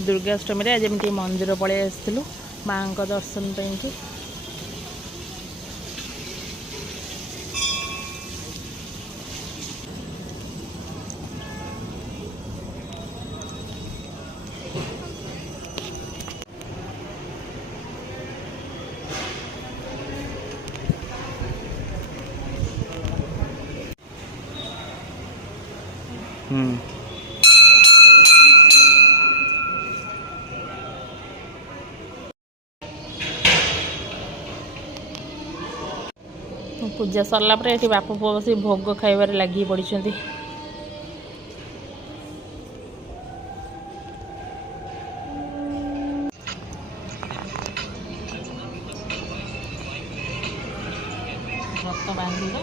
दुर्गाष्टमी आज एमती मंदिर पलि आसलु माँ का दर्शन पाई। पूजा सरला बाप पुओ बस भोग खाइबार लगी पड़ी। रक्त बांधी दो